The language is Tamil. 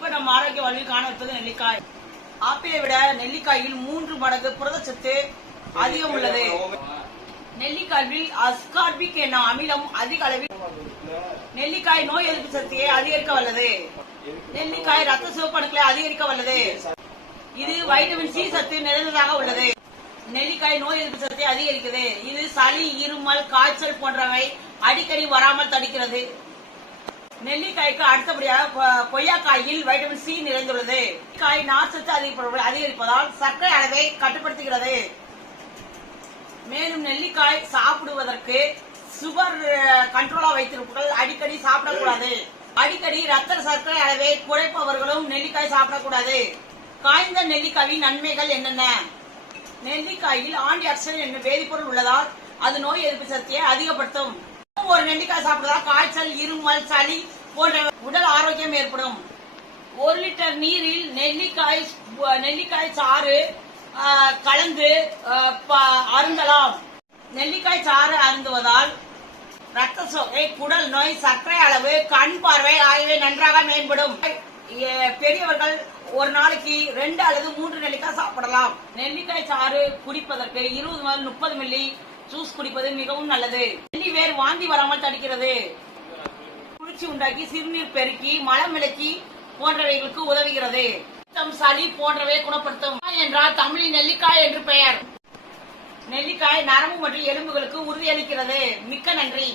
இப்ப நம்ம ஆரோக்கிய வாழ்வில் காண இருப்பது நெல்லிக்காய். ஆப்பிளை விட நெல்லிக்காயில் 3 மடங்கு புரதச்சத்து அதிகம் உள்ளது. நெல்லிக்காயில் அஸ்கார்பிக் என்னும் அமிலம் அதிக அளவில். நெல்லிக்காய் நோய் எதிர்ப்பு சக்தியை அதிகரிக்க வல்லது. நெல்லிக்காய் ரத்த சிவப்பு அணுக்களை அதிகரிக்க வல்லது. இது வைட்டமின் சி சத்து நிறைந்ததாக உள்ளது. நெல்லிக்காய் நோய் எதிர்ப்பு சக்தியை அதிகரிக்கிறது. இது சளி, இருமல், காய்ச்சல் போன்றவை அடிக்கடி வராமல் தடுக்கிறது. நெல்லிக்காய்க்கு அடுத்தபடியாக கொய்யாக்காயில் வைட்டமின் சி நிறைந்துள்ளது. நெல்லிக்காய் நார்ச்சத்து அதிகரிப்பதால் சர்க்கரை அளவை கட்டுப்படுத்துகிறது. மேலும் நெல்லிக்காய் சாப்பிடுவதற்கு சுகர் கண்ட்ரோலா வைத்திருப்பவர்கள் அடிக்கடி சாப்பிடக்கூடாது. அடிக்கடி ரத்த சர்க்கரை அளவை குறைப்பவர்களும் நெல்லிக்காய் சாப்பிடக்கூடாது. காய்ந்த நெல்லிக்காயின் நன்மைகள் என்னென்ன? நெல்லிக்காயில் ஆன்டி ஆக்சிடென்ட் என்ற வேதிப்பொருள் உள்ளதால் அது நோய் எதிர்ப்பு சக்தியை அதிகப்படுத்தும். ஒரு நெல்லிக்காய் சாப்பிடுவதால் காய்ச்சல், இருமல், சளி போன்ற உடல் ஆரோக்கியம் ஏற்படும். 1 லிட்டர் நீரில் நெல்லிக்காய் சாறு கலந்து அருந்தலாம். நெல்லிக்காய் சாறு அருந்துவதால் ரத்த சோகை, குடல் நோய், சர்க்கரை அளவு, கண் பார்வை ஆகியவை நன்றாக மேம்படும். பெரியவர்கள் ஒரு நாளைக்கு 2 அல்லது 3 நெல்லிக்காய் சாப்பிடலாம். நெல்லிக்காய் சாறு குடிப்பதற்கு 20 முதல் 30 மில்லி ஜூஸ் குடிப்பது மிகவும் நல்லது. நெல்லி வேர் வாந்தி வராமல் தடுக்கிறது. குளிர்ச்சி உண்டாக்கி சிறுநீர் பெருக்கி மலம் விளக்கி போன்றவைகளுக்கு உதவுகிறது. சளி போன்றவை குணப்படுத்தும் என்றால் தமிழில் நெல்லிக்காய் என்று பெயர். நெல்லிக்காய் நரம்பு மற்றும் எலும்புகளுக்கு உறுதியளிக்கிறது. மிக்க நன்றி.